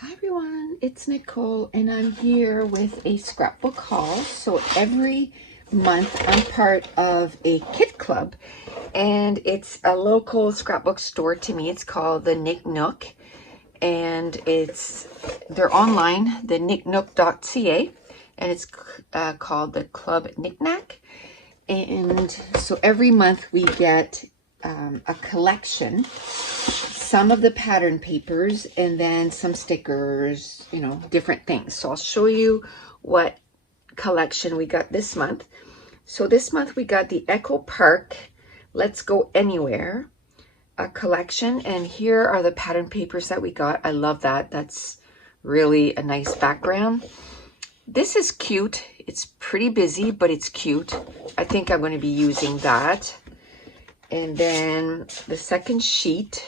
Hi everyone, it's Nicole and I'm here with a scrapbook haul. So every month I'm part of a kit club and it's a local scrapbook store to me. It's called the Nick Nook and they're online, the nicknook.ca, and it's called the Club Knickknack. And so every month we get a collection, some of the pattern papers, and then some stickers, you know, different things. So I'll show you what collection we got this month. So this month we got the Echo Park Let's Go Anywhere collection, and here are the pattern papers that we got. I love that. That's really a nice background. This is cute. It's pretty busy, but it's cute. I think I'm going to be using that. And then the second sheet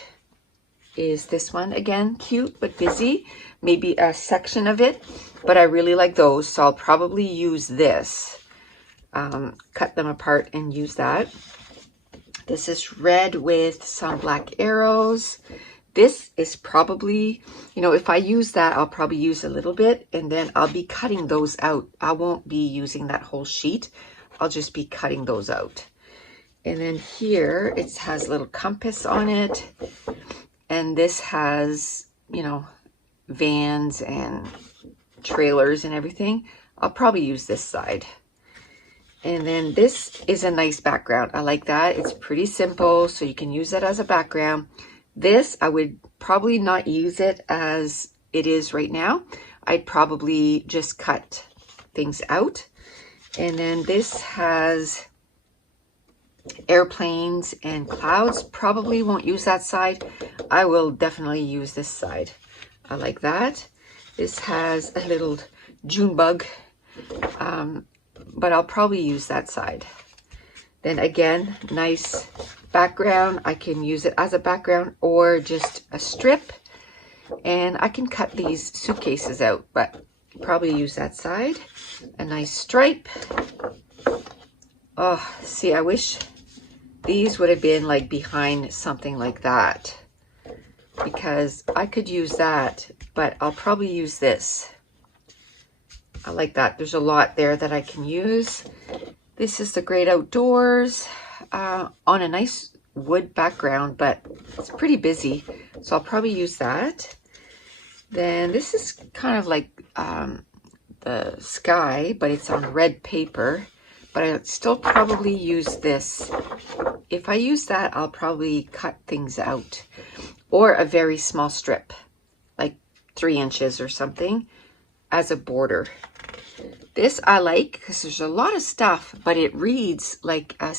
is this one. Again, cute but busy. Maybe a section of it, but I really like those, so I'll probably use this. Cut them apart and use that. This is red with some black arrows. This is probably, you know, if I use that, I'll probably use a little bit and then I'll be cutting those out. I won't be using that whole sheet. I'll just be cutting those out. And then here it has a little compass on it. And this has, you know, vans and trailers and everything. I'll probably use this side. And then this is a nice background. I like that. It's pretty simple, so you can use it as a background. This, I would probably not use it as it is right now. I'd probably just cut things out. And then this has airplanes and clouds. Probably won't use that side. I will definitely use this side. I like that. This has a little June bug, but I'll probably use that side. Then again, nice background. I can use it as a background or just a strip, and I can cut these suitcases out, but probably use that side. A nice stripe. Oh, see, I wish these would have been like behind something like that, because I could use that, but I'll probably use this. I like that. There's a lot there that I can use. This is the Great Outdoors on a nice wood background, but it's pretty busy, so I'll probably use that. Then this is kind of like the sky, but it's on red paper, but I'll still probably use this. If I use that, I'll probably cut things out, or a very small strip, like 3 inches or something, as a border. This I like because there's a lot of stuff, but it reads like a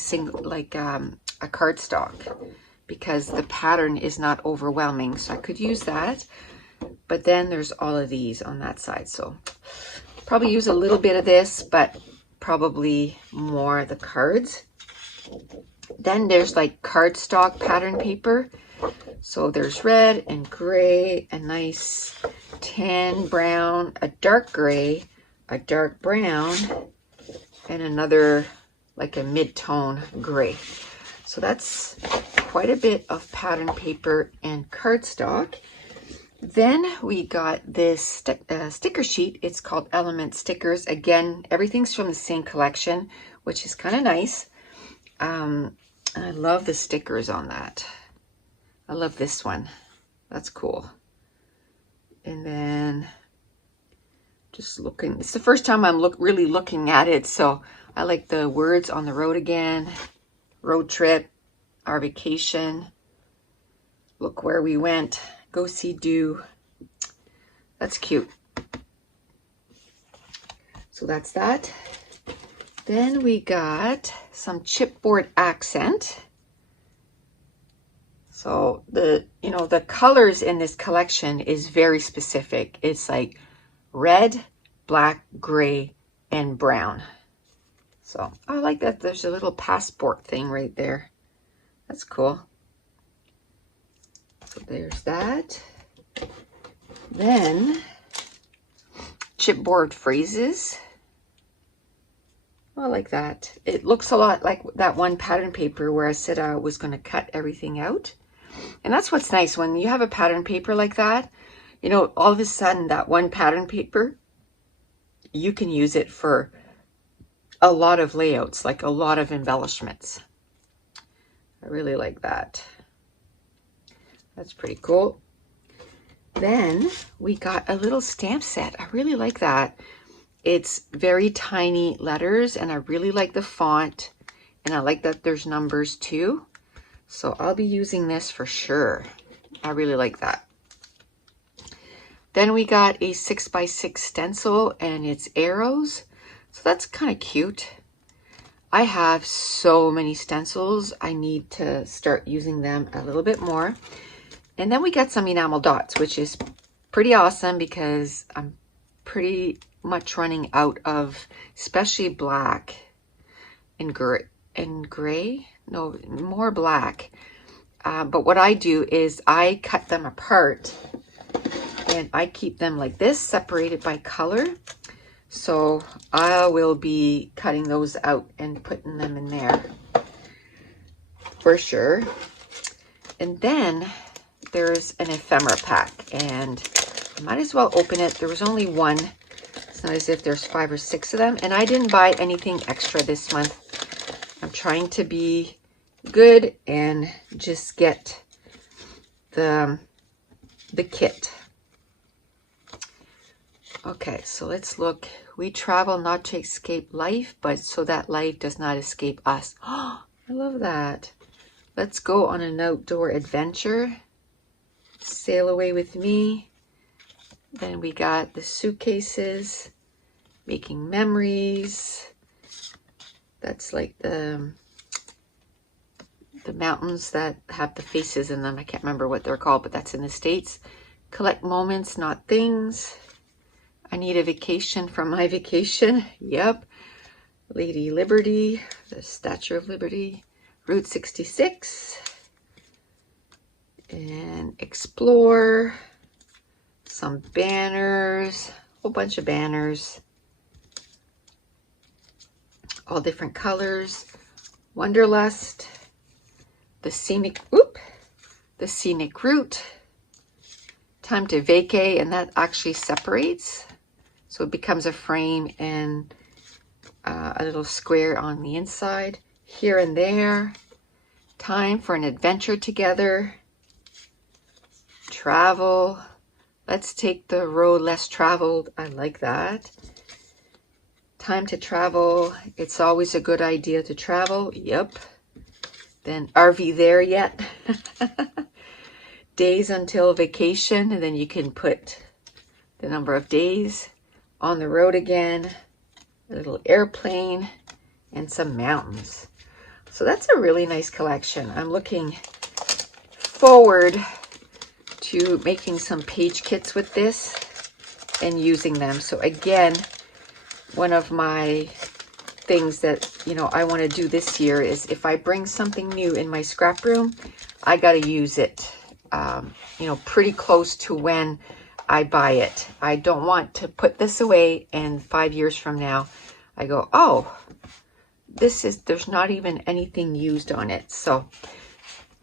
cardstock because the pattern is not overwhelming. So I could use that, but then there's all of these on that side. So probably use a little bit of this, but probably more of the cards. Then there's like cardstock pattern paper. So there's red and gray, a nice tan brown, a dark gray, a dark brown, and another like a mid-tone gray. So that's quite a bit of pattern paper and cardstock. Then we got this sticker sheet. It's called Element Stickers. Again, everything's from the same collection, which is kind of nice. I love the stickers on that. I love this one. That's cool. And then just looking, it's the first time I'm really looking at it, so I like the words on the road again. Road trip, our vacation. Look where we went. Go see Do. That's cute. So that's that. Then we got some chipboard accent. So the colors in this collection is very specific. It's like red, black, gray, and brown. So I like that there's a little passport thing right there. That's cool. So there's that. Then chipboard phrases. I like that. It looks a lot like that one pattern paper where I said I was going to cut everything out. And that's what's nice when you have a pattern paper like that. You know, all of a sudden that one pattern paper, you can use it for a lot of layouts, like a lot of embellishments. I really like that. That's pretty cool. Then we got a little stamp set. I really like that. It's very tiny letters, and I really like the font, and I like that there's numbers too. So I'll be using this for sure. I really like that. Then we got a 6x6 stencil, and it's arrows. So that's kind of cute. I have so many stencils. I need to start using them a little bit more. And then we got some enamel dots, which is pretty awesome because I'm pretty much running out of, especially black and gray. No, more black. But what I do is I cut them apart and I keep them like this, separated by color. So I will be cutting those out and putting them in there for sure. And then there's an ephemera pack, and I might as well open it. There was only one. It's not as if there's 5 or 6 of them, and I didn't buy anything extra this month. I'm trying to be good and just get the kit. Okay, so let's look. We travel not to escape life, but so that life does not escape us. Oh, I love that. Let's go on an outdoor adventure. Sail away with me. Then we got the suitcases, making memories. That's like the mountains that have the faces in them. I can't remember what they're called, but that's in the States. Collect moments, not things. I need a vacation from my vacation. Yep. Lady Liberty, the Statue of Liberty, Route 66. And explore, some banners, a whole bunch of banners, all different colors. Wanderlust, the scenic route, time to vacay, and that actually separates. So it becomes a frame and a little square on the inside. Here and there, time for an adventure together. Travel, let's take the road less traveled. I like that. Time to travel, it's always a good idea to travel. Yep. Then RV there yet? Days until vacation, and then you can put the number of days. On the road again, a little airplane, and some mountains. So that's a really nice collection. I'm looking forward to making some page kits with this and using them. So again, one of my things that, you know, I want to do this year is if I bring something new in my scrap room, I got to use it, you know, pretty close to when I buy it. I don't want to put this away and 5 years from now I go, oh, there's not even anything used on it. So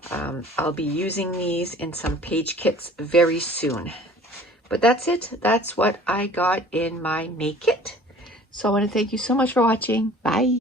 I'll be using these in some page kits very soon. But that's it. That's what I got in my Make It. So I want to thank you so much for watching. Bye.